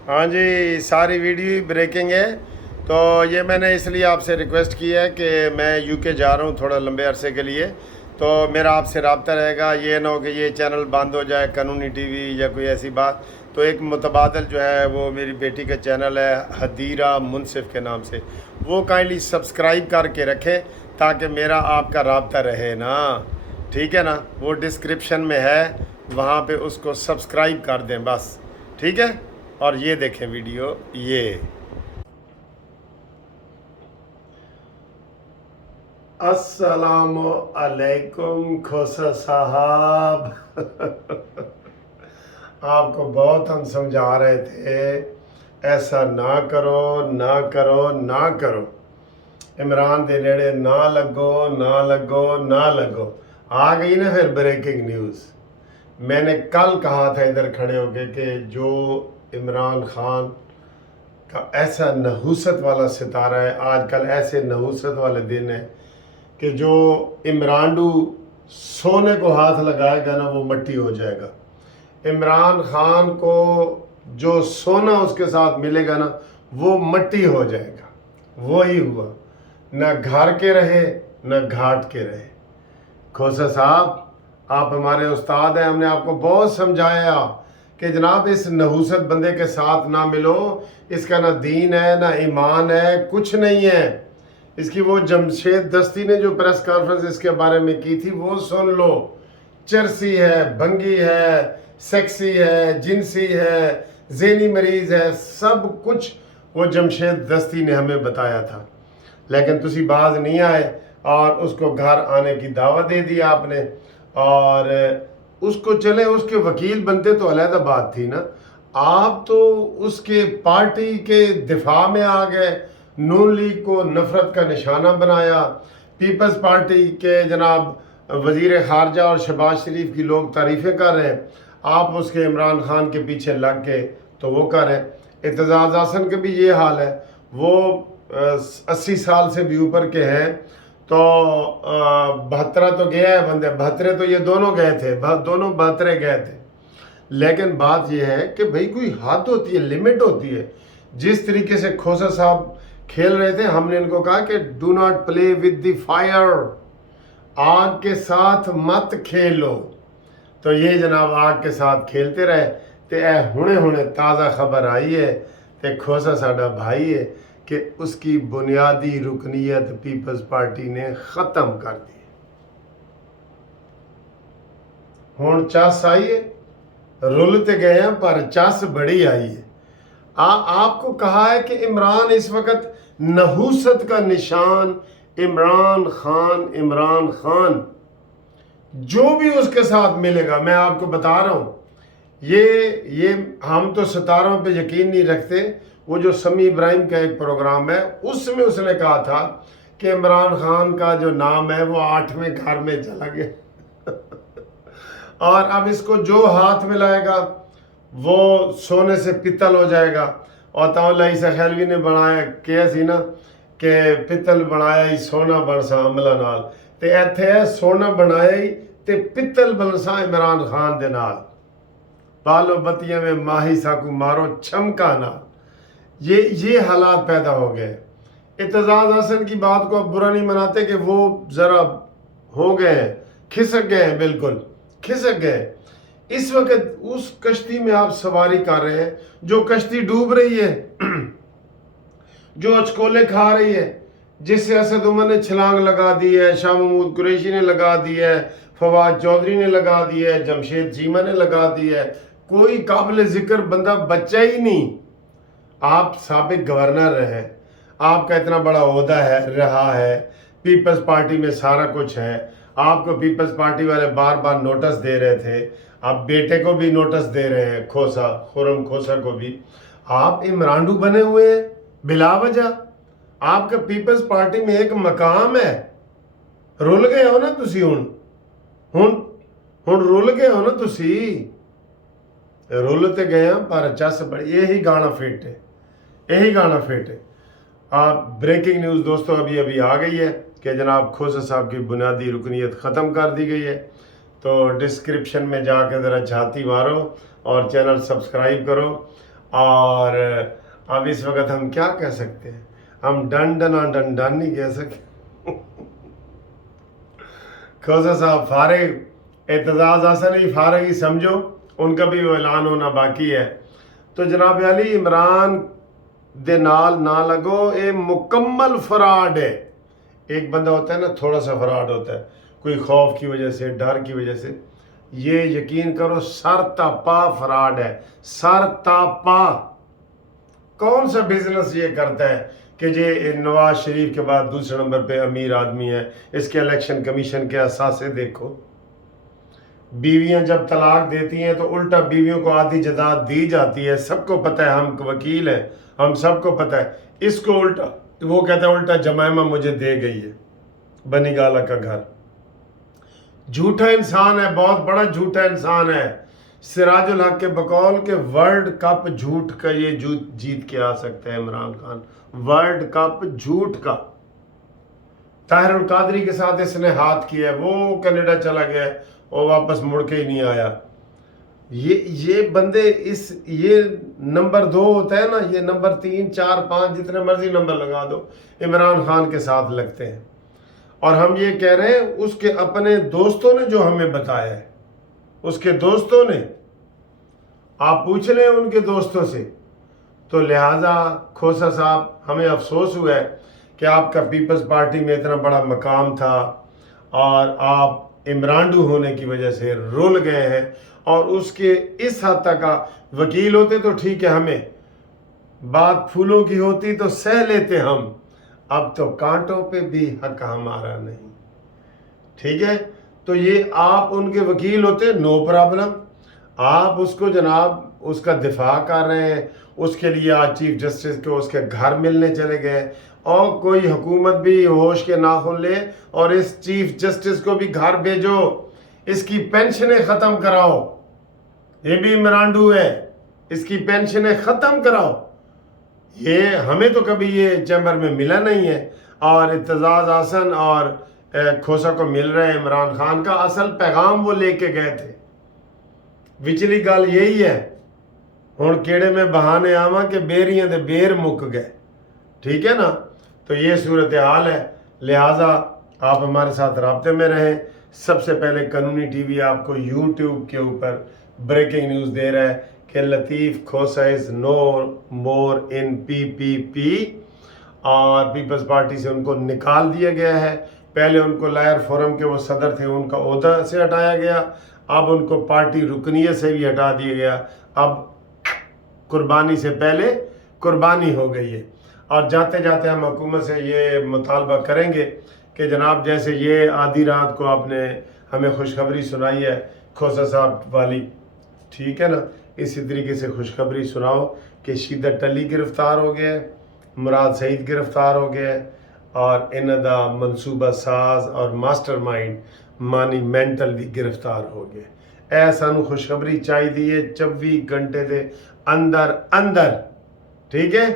हाँ जी, सारी video breaking है। तो ये मैंने इसलिए आपसे रिक्वेस्ट की है कि मैं यूके जा रहा हूँ थोड़ा लंबे अरसे के लिए। तो मेरा आपसे रब्ता रहेगा, ये ना हो कि ये चैनल बंद हो जाए, कानूनी टीवी या कोई ऐसी बात। तो एक मुतबादल जो है वो मेरी बेटी का चैनल है हदीरा मुनसिफ के नाम से, वो काइंडली सब्सक्राइब करके रखें ताकि मेरा आपका रब्ता रहे ना। ठीक है ना, वो डिस्क्रिप्शन में है, वहाँ पे उसको सब्सक्राइब कर दें बस। ठीक है, और ये देखें वीडियो ये। अस्सलामु अलैकुम खोसा साहब। आपको बहुत हम समझा रहे थे ऐसा ना करो, ना करो, ना करो, इमरान दे नेड़े ना लगो, ना लगो, ना लगो। आ गई ना फिर ब्रेकिंग न्यूज़। मैंने कल कहा था इधर खड़े होके कि जो इमरान खान का ऐसा नहूसत वाला सितारा है, आजकल ऐसे नहूसत वाले दिन है कि जो इमरानडू सोने को हाथ लगाएगा ना वो मट्टी हो जाएगा। इमरान खान को जो सोना उसके साथ मिलेगा ना वो मट्टी हो जाएगा। वही हुआ, न घर के रहे न घाट के रहे। खोसा साहब, आप हमारे उस्ताद हैं, हमने आपको बहुत समझाया कि जनाब इस नहूसत बंदे के साथ ना मिलो, इसका ना दीन है ना ईमान है, कुछ नहीं है। इसकी वो जमशेद दस्ती ने जो प्रेस कॉन्फ्रेंस इसके बारे में की थी वो सुन लो। चरसी है, भंगी है, सेक्सी है, जिनसी है, ज़हनी मरीज है, सब कुछ वो जमशेद दस्ती ने हमें बताया था। लेकिन तुसी बाज नहीं आए और उसको घर आने की दावत दे दी आपने, और उसको चले उसके वकील बनते तो अलहदा बात थी ना। आप तो उसके पार्टी के दिफा में आ गए, नून लीग को नफरत का निशाना बनाया। पीपल्स पार्टी के जनाब वजीर खारजा और शहबाज शरीफ की लोग तारीफ़ें कर रहे हैं, आप उसके इमरान खान के पीछे लग के तो वो कर रहे हैं। एतजाज़ हसन के भी ये हाल है, वो 80 साल से भी ऊपर के हैं। तो 72 तो गया है बंदे, 72 तो ये दोनों गए थे, दोनों 72 गए थे। लेकिन बात यह है कि भाई कोई हद होती है, लिमिट होती है। जिस तरीके से खोसा साहब खेल रहे थे, हमने इनको कहा कि do not play with the fire, आग के साथ मत खेलो। तो ये जनाब आग के साथ खेलते रहे। तो ए हुणे हुणे ताज़ा खबर आई है कि खोसा साडा भाई है कि उसकी बुनियादी रुकनीत पीपल्स पार्टी ने ख़त्म कर दी। हुण चस आई है, रुलते गए हैं पर चस बड़ी आई है। आपको कहा है कि इमरान इस वक्त नहूसत का निशान, इमरान खान, इमरान खान जो भी उसके साथ मिलेगा, मैं आपको बता रहा हूँ, ये हम तो सितारों पे यकीन नहीं रखते। वो जो समी इब्राहिम का एक प्रोग्राम है उसमें उसने कहा था कि इमरान खान का जो नाम है वो 8वें घर में चला गया। और अब इसको जो हाथ में लाएगा वो सोने से पित्तल हो जाएगा। और ताउला ईसा खैलवी ने बनाया किया सी ना कि पित्तल बनाया ही सोना बनसा अमला नाल, ते इत्थे है सोना बनाया ही ते पित्तल बनसा इमरान खान दे नाल। बालो बत्तियां में माही साकू मारो छमका ना। ये हालात पैदा हो गए। एतजाज हसन की बात को अब बुरा नहीं मनाते कि वो ज़रा हो गए हैं, खिसक गए हैं, बिल्कुल खिसक गए। इस वक्त उस कश्ती में आप सवारी कर रहे हैं जो कश्ती डूब रही है, जो अचकोले खा रही है, जिससे असद उमर ने छलांग लगा दी है, शाह महमूद कुरैशी ने लगा दी है, फवाद चौधरी ने लगा दी है, जमशेद चीमा ने लगा दी है। कोई काबिल जिक्र बंदा बच्चा ही नहीं। आप साबिक गवर्नर रहे, आपका इतना बड़ा ओहदा है रहा है, पीपल्स पार्टी में सारा कुछ है। आपको पीपल्स पार्टी वाले बार बार नोटिस दे रहे थे, आप बेटे को भी नोटिस दे रहे हैं, खोसा खुरम खोसा को भी। आप इमरानडू बने हुए हैं बिला वजह। आपका पीपल्स पार्टी में एक मकाम है, रुल गए हो ना तुसी। हुण रुल गए हो ना तुसी, रुल ते गए पर चस बड़ी। यही गाना फिट है, यही गाना फिट है। आप ब्रेकिंग न्यूज़ दोस्तों अभी अभी आ गई है कि जनाब खोसा साहब की बुनियादी रुकनीत ख़त्म कर दी गई है। तो डिस्क्रिप्शन में जाकर ज़रा झाती मारो और चैनल सब्सक्राइब करो। اور اب اس وقت ہم کیا کہہ سکتے ہیں؟ ہم ڈن نہیں کہہ سکتے. خوسا صاحب فارغ، اعتزاز حسن ہی فارغ ہی سمجھو، ان کا بھی وہ اعلان ہونا باقی ہے. تو جناب علی عمران دے نال نہ لگو، اے مکمل فراڈ ہے. ایک بندہ ہوتا ہے نا تھوڑا سا فراڈ ہوتا ہے، کوئی خوف کی وجہ سے، ڈر کی وجہ سے. یہ یقین کرو سر تاپا فراڈ ہے، سر تاپا. کون سا بزنس یہ کرتا ہے کہ یہ نواز شریف کے بعد دوسرے نمبر پہ امیر آدمی ہے؟ اس کے الیکشن کمیشن کے اثاثے دیکھو. بیویاں جب طلاق دیتی ہیں تو الٹا بیویوں کو آدھی جائیداد دی جاتی ہے. سب کو پتہ ہے، ہم وکیل ہیں، ہم سب کو پتہ ہے. اس کو الٹا وہ کہتا ہے الٹا جمائمہ مجھے دے گئی ہے بنی گالہ کا گھر. جھوٹا انسان ہے، بہت بڑا جھوٹا انسان ہے. سراج الحق کے بقول کہ ورلڈ کپ جھوٹ کا یہ جیت کے آ سکتا ہے عمران خان. ورلڈ کپ جھوٹ کا. طاہر القادری کے ساتھ اس نے ہاتھ کیا ہے، وہ کینیڈا چلا گیا ہے، وہ واپس مڑ کے ہی نہیں آیا. یہ بندے یہ نمبر 2 ہوتا ہے نا، یہ نمبر 3 4 5 جتنے مرضی نمبر لگا دو، عمران خان کے ساتھ لگتے ہیں. اور ہم یہ کہہ رہے ہیں اس کے اپنے دوستوں نے جو ہمیں بتایا ہے، اس کے دوستوں نے، آپ پوچھ لیں ان کے دوستوں سے. تو لہٰذا کھوسا صاحب ہمیں افسوس ہوا ہے کہ آپ کا پیپلز پارٹی میں اتنا بڑا مقام تھا اور آپ عمرانڈو ہونے کی وجہ سے رول گئے ہیں. اور اس کے اس حد تک کا وکیل ہوتے تو ٹھیک ہے، ہمیں بات پھولوں کی ہوتی تو سہ لیتے ہم. اب تو کانٹوں پہ بھی حق ہمارا نہیں. ٹھیک ہے، تو یہ آپ ان کے وکیل ہوتے نو پرابلم. آپ اس کو جناب اس کا دفاع کر رہے ہیں، اس کے لیے آج چیف جسٹس کو اس کے گھر ملنے چلے گئے. اور کوئی حکومت بھی ہوش کے ناخن لے اور اس چیف جسٹس کو بھی گھر بھیجو، اس کی پینشنیں ختم کراؤ. یہ بھی عمرانڈو ہے، اس کی پینشنیں ختم کراؤ. یہ ہمیں تو کبھی یہ چیمبر میں ملا نہیں ہے. اور اعتزاز حسن اور کھوسا کو مل رہے ہیں عمران خان کا اصل پیغام وہ لے کے گئے تھے. وچلی گل یہی ہے، ہن کیڑے میں بہانے آواں کہ بیریاں دے بیر مک گئے. ٹھیک ہے نا، تو یہ صورتحال ہے. لہٰذا آپ ہمارے ساتھ رابطے میں رہیں. سب سے پہلے قانونی ٹی وی آپ کو یوٹیوب کے اوپر بریکنگ نیوز دے رہا ہے کہ لطیف کھوسا از نو مور ان PPP، اور پیپلز پارٹی سے ان کو نکال دیا گیا ہے. پہلے ان کو لائر فورم کے وہ صدر تھے، ان کا عہدہ سے ہٹایا گیا. اب ان کو پارٹی رکنیت سے بھی ہٹا دیا گیا. اب قربانی سے پہلے قربانی ہو گئی ہے. اور جاتے جاتے ہم حکومت سے یہ مطالبہ کریں گے کہ جناب جیسے یہ آدھی رات کو آپ نے ہمیں خوشخبری سنائی ہے کھوسا صاحب والی، ٹھیک ہے نا، اسی طریقے سے خوشخبری سناؤ کہ شیدت ٹلی گرفتار ہو گیا ہے، مراد سعید گرفتار ہو گیا ہے، اور انہاں دا منصوبہ ساز اور ماسٹر مائنڈ مانی مینٹل بھی گرفتار ہو گیا. اے سانو خوشخبری چاہیے 24 گھنٹے دے اندر اندر. ٹھیک ہے.